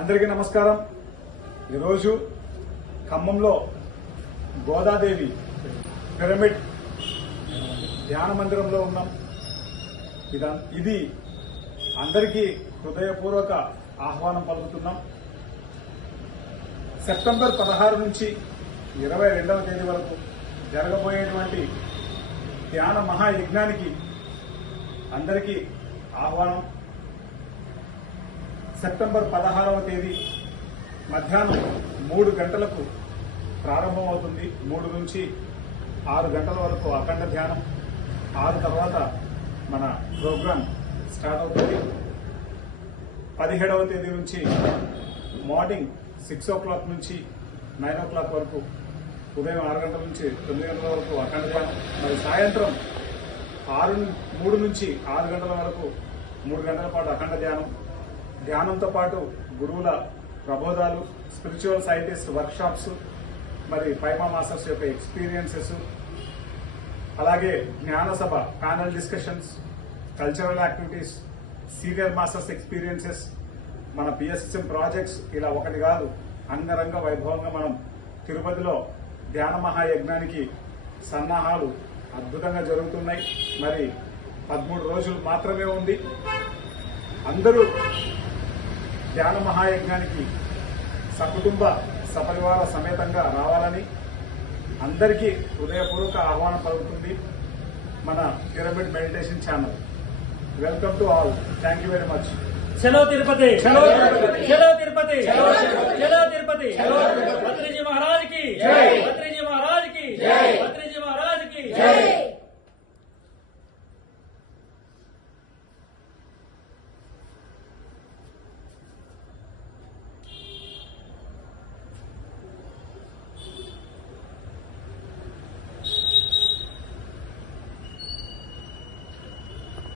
అందరికీ నమస్కారం। ఈరోజు ఖమ్మంలో గోదాదేవి పిరమిడ్ ధ్యాన మందిరంలో ఉన్నాం। ఇది అందరికీ హృదయపూర్వక ఆహ్వానం పలుకుతున్నాం। సెప్టెంబర్ 16 నుంచి 22వ తేదీ వరకు జరగబోయేటువంటి ధ్యాన మహాయజ్ఞానికి అందరికీ ఆహ్వానం। సెప్టెంబర్ 16వ తేదీ మధ్యాహ్నం 3 గంటలకు ప్రారంభమవుతుంది। 3 నుంచి 6 గంటల వరకు అఖండ ధ్యానం। 6 తర్వాత మన ప్రోగ్రాం స్టార్ట్ అవుతుంది। 17వ తేదీ నుంచి మార్నింగ్ 6 o'clock నుంచి 9 o'clock వరకు, ఉదయం 6 గంటల నుంచి 9 గంటల వరకు అఖండ ధ్యానం। మరి సాయంత్రం 3 నుంచి 6 గంటల వరకు 3 గంటల పాటు అఖండ ధ్యానం। ధ్యానంతో పాటు గురువుల ప్రబోధాలు, స్పిరిచువల్ సైంటిస్ట్ వర్క్షాప్స్, మరి పైమా మాస్టర్స్ యొక్క ఎక్స్పీరియన్సెస్, అలాగే జ్ఞాన సభ panel discussions, cultural activities, senior masters experiences, మన పిఎస్ఎస్ఎం ప్రాజెక్ట్స్, ఇలా ఒకటి కాదు అంగరంగ వైభవంగా మనం తిరుపతిలో ధ్యాన మహాయజ్ఞానికి సన్నాహాలు అద్భుతంగా జరుగుతున్నాయి। మరి 13 రోజులు మాత్రమే ఉంది। అందరూ ధ్యాన మహాయజ్ఞానికి సకుటుంబ సపరివార సమేతంగా రావాలని అందరికీ హృదయపూర్వక ఆహ్వానం పలుకుతుంది మన pyramid meditation channel. Welcome to all. Thank you very much. चलो तिरुपति, चलो तिरुपति, चलो तिरुपति, चलो तिरुपति, बद्री जी महाराज की जय, बद्री जी महाराज की जय, बद्री जी महाराज की जय।